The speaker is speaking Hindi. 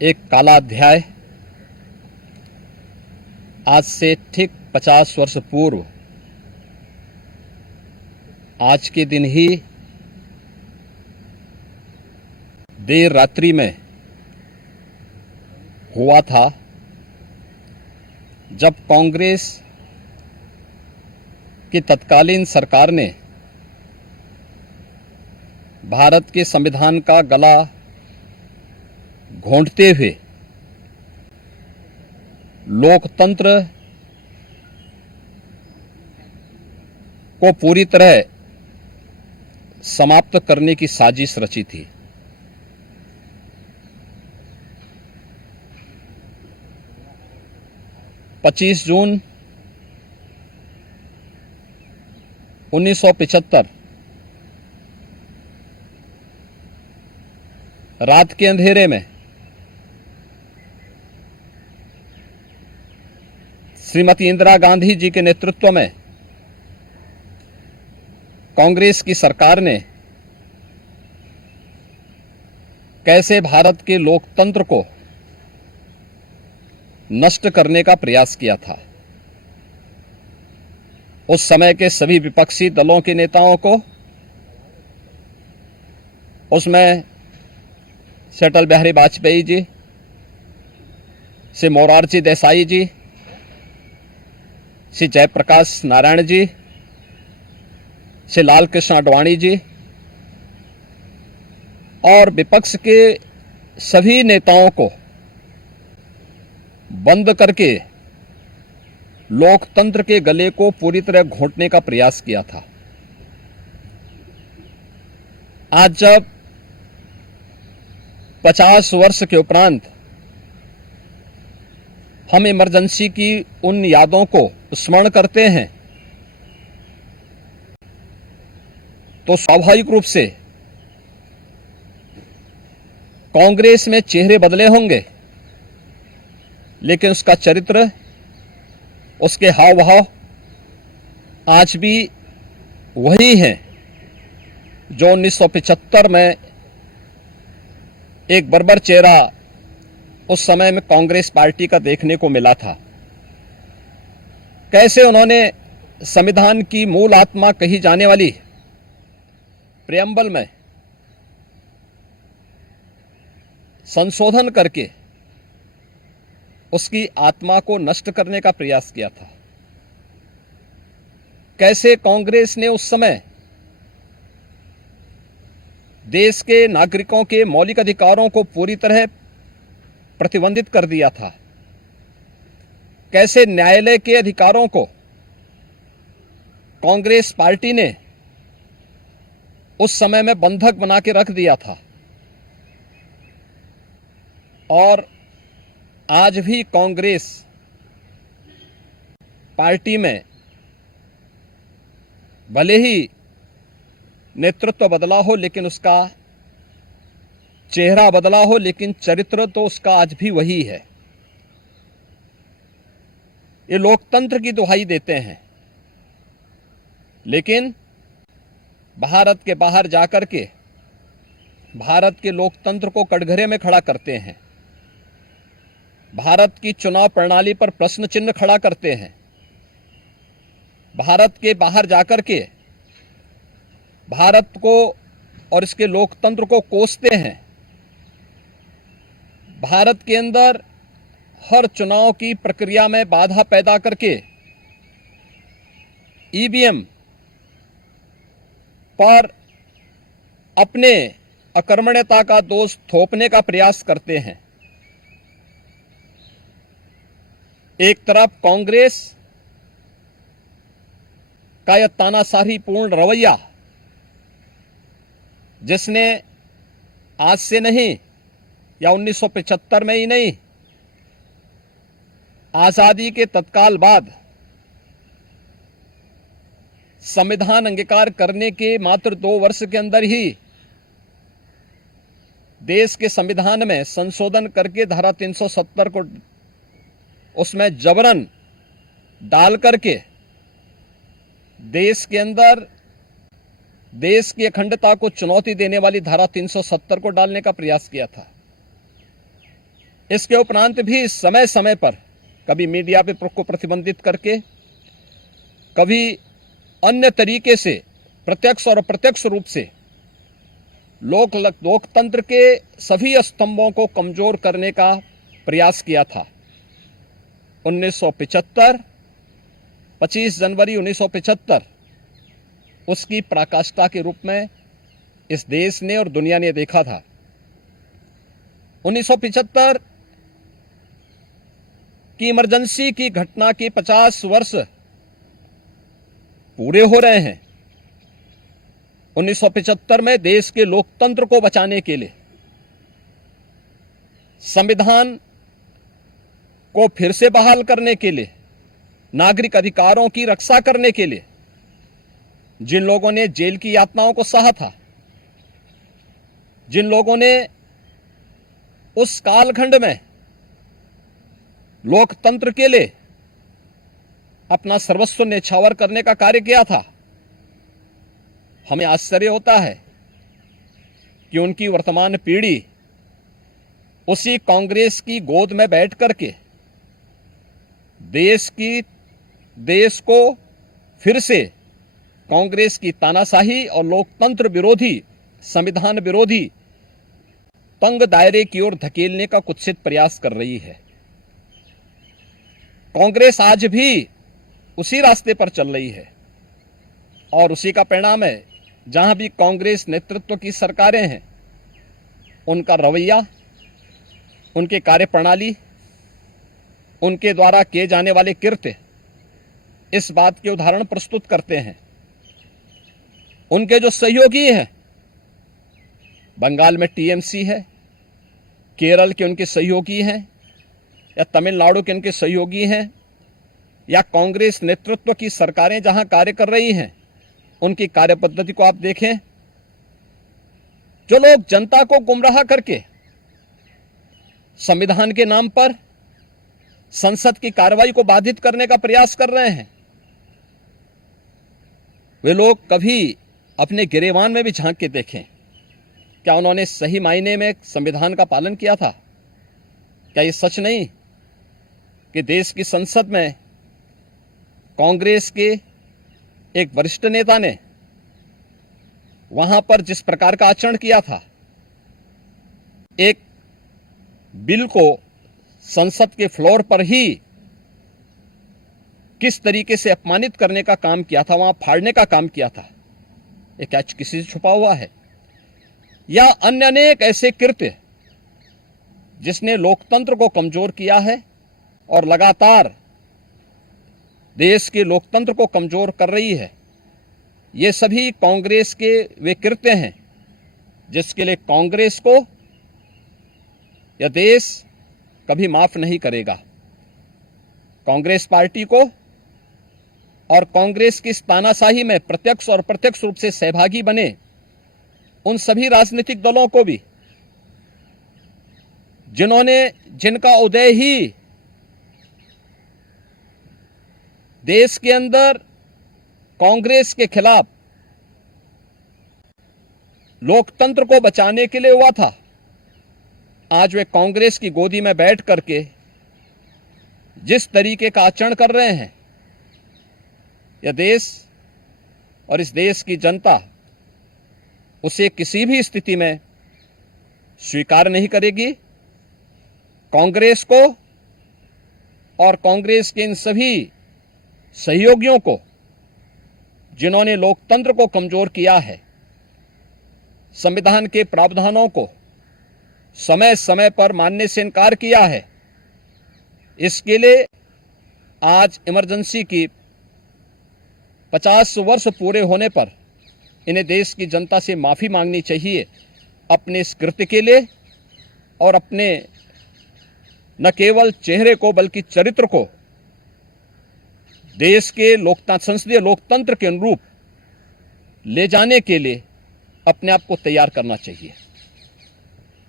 एक काला अध्याय आज से ठीक 50 वर्ष पूर्व आज के दिन ही देर रात्रि में हुआ था, जब कांग्रेस की तत्कालीन सरकार ने भारत के संविधान का गला घोंटते हुए लोकतंत्र को पूरी तरह समाप्त करने की साजिश रची थी। पच्चीस जून 1975 रात के अंधेरे में श्रीमती इंदिरा गांधी जी के नेतृत्व में कांग्रेस की सरकार ने कैसे भारत के लोकतंत्र को नष्ट करने का प्रयास किया था। उस समय के सभी विपक्षी दलों के नेताओं को, उसमें से अटल बिहारी वाजपेयी जी, से मोरारजी देसाई जी, श्री जयप्रकाश नारायण जी, श्री लाल कृष्ण आडवाणी जी और विपक्ष के सभी नेताओं को बंद करके लोकतंत्र के गले को पूरी तरह घोंटने का प्रयास किया था। आज जब 50 वर्ष के उपरांत हम इमरजेंसी की उन यादों को स्मरण करते हैं, तो स्वाभाविक रूप से कांग्रेस में चेहरे बदले होंगे, लेकिन उसका चरित्र, उसके हाव भाव आज भी वही हैं जो 1975 में एक बर्बर चेहरा उस समय में कांग्रेस पार्टी का देखने को मिला था। कैसे उन्होंने संविधान की मूल आत्मा कही जाने वाली प्रेम्बल में संशोधन करके उसकी आत्मा को नष्ट करने का प्रयास किया था। कैसे कांग्रेस ने उस समय देश के नागरिकों के मौलिक अधिकारों को पूरी तरह प्रतिबंधित कर दिया था। कैसे न्यायालय के अधिकारों को कांग्रेस पार्टी ने उस समय में बंधक बना के रख दिया था। और आज भी कांग्रेस पार्टी में भले ही नेतृत्व बदला हो, लेकिन उसका चेहरा बदला हो, लेकिन चरित्र तो उसका आज भी वही है। ये लोकतंत्र की दुहाई देते हैं, लेकिन भारत के बाहर जाकर के भारत के लोकतंत्र को कटघरे में खड़ा करते हैं। भारत की चुनाव प्रणाली पर प्रश्न चिन्ह खड़ा करते हैं। भारत के बाहर जाकर के भारत को और इसके लोकतंत्र को कोसते हैं। भारत के अंदर हर चुनाव की प्रक्रिया में बाधा पैदा करके ईवीएम पर अपने अकर्मण्यता का दोष थोपने का प्रयास करते हैं। एक तरफ कांग्रेस का यह तानाशाही पूर्ण रवैया, जिसने आज से नहीं या 1975 में ही नहीं, आजादी के तत्काल बाद संविधान अंगीकार करने के मात्र 2 वर्ष के अंदर ही देश के संविधान में संशोधन करके धारा 370 को उसमें जबरन डाल करके देश के अंदर देश की अखंडता को चुनौती देने वाली धारा 370 को डालने का प्रयास किया था। इसके उपरांत भी समय समय पर कभी मीडिया पे को प्रतिबंधित करके, कभी अन्य तरीके से प्रत्यक्ष और अप्रत्यक्ष रूप से लोकतंत्र के सभी स्तंभों को कमजोर करने का प्रयास किया था। 1975, 25 जनवरी 1975 उसकी पराकाष्ठा के रूप में इस देश ने और दुनिया ने देखा था। 1975 की इमरजेंसी की घटना के 50 वर्ष पूरे हो रहे हैं। 1975 में देश के लोकतंत्र को बचाने के लिए, संविधान को फिर से बहाल करने के लिए, नागरिक अधिकारों की रक्षा करने के लिए जिन लोगों ने जेल की यातनाओं को सहा था, जिन लोगों ने उस कालखंड में लोकतंत्र के लिए अपना सर्वस्व न्यौछावर करने का कार्य किया था, हमें आश्चर्य होता है कि उनकी वर्तमान पीढ़ी उसी कांग्रेस की गोद में बैठ करके देश को फिर से कांग्रेस की तानाशाही और लोकतंत्र विरोधी, संविधान विरोधी तंग दायरे की ओर धकेलने का कुत्सित प्रयास कर रही है। कांग्रेस आज भी उसी रास्ते पर चल रही है और उसी का परिणाम है। जहां भी कांग्रेस नेतृत्व की सरकारें हैं, उनका रवैया, उनके कार्यप्रणाली, उनके द्वारा किए जाने वाले कृत्य इस बात के उदाहरण प्रस्तुत करते हैं। उनके जो सहयोगी हैं, बंगाल में टीएमसी है, केरल के उनके सहयोगी हैं, या तमिलनाडु के उनके सहयोगी हैं, या कांग्रेस नेतृत्व की सरकारें जहां कार्य कर रही हैं, उनकी कार्य पद्धति को आप देखें। जो लोग जनता को गुमराह करके संविधान के नाम पर संसद की कार्रवाई को बाधित करने का प्रयास कर रहे हैं, वे लोग कभी अपने गिरेबान में भी झांक के देखें। क्या उन्होंने सही मायने में संविधान का पालन किया था? क्या ये सच नहीं कि देश की संसद में कांग्रेस के एक वरिष्ठ नेता ने वहां पर जिस प्रकार का आचरण किया था, एक बिल को संसद के फ्लोर पर ही किस तरीके से अपमानित करने का काम किया था, वहां फाड़ने का काम किया था, ये क्या किसी से छुपा हुआ है? या अन्य अनेक ऐसे कृत्य जिसने लोकतंत्र को कमजोर किया है और लगातार देश के लोकतंत्र को कमजोर कर रही है, ये सभी कांग्रेस के वे कृत्य हैं जिसके लिए कांग्रेस को यह देश कभी माफ नहीं करेगा। कांग्रेस पार्टी को और कांग्रेस की तानाशाही में प्रत्यक्ष और अप्रत्यक्ष रूप से सहभागी बने उन सभी राजनीतिक दलों को भी, जिनका उदय ही देश के अंदर कांग्रेस के खिलाफ लोकतंत्र को बचाने के लिए हुआ था, आज वे कांग्रेस की गोदी में बैठ करके जिस तरीके का आचरण कर रहे हैं, यह देश और इस देश की जनता उसे किसी भी स्थिति में स्वीकार नहीं करेगी। कांग्रेस को और कांग्रेस के इन सभी सहयोगियों को जिन्होंने लोकतंत्र को कमजोर किया है, संविधान के प्रावधानों को समय समय पर मानने से इनकार किया है, इसके लिए आज इमरजेंसी की 50 वर्ष पूरे होने पर इन्हें देश की जनता से माफी मांगनी चाहिए अपने इस कृत्य के लिए और अपने न केवल चेहरे को बल्कि चरित्र को देश के संसदीय लोकतंत्र के अनुरूप ले जाने के लिए अपने आप को तैयार करना चाहिए।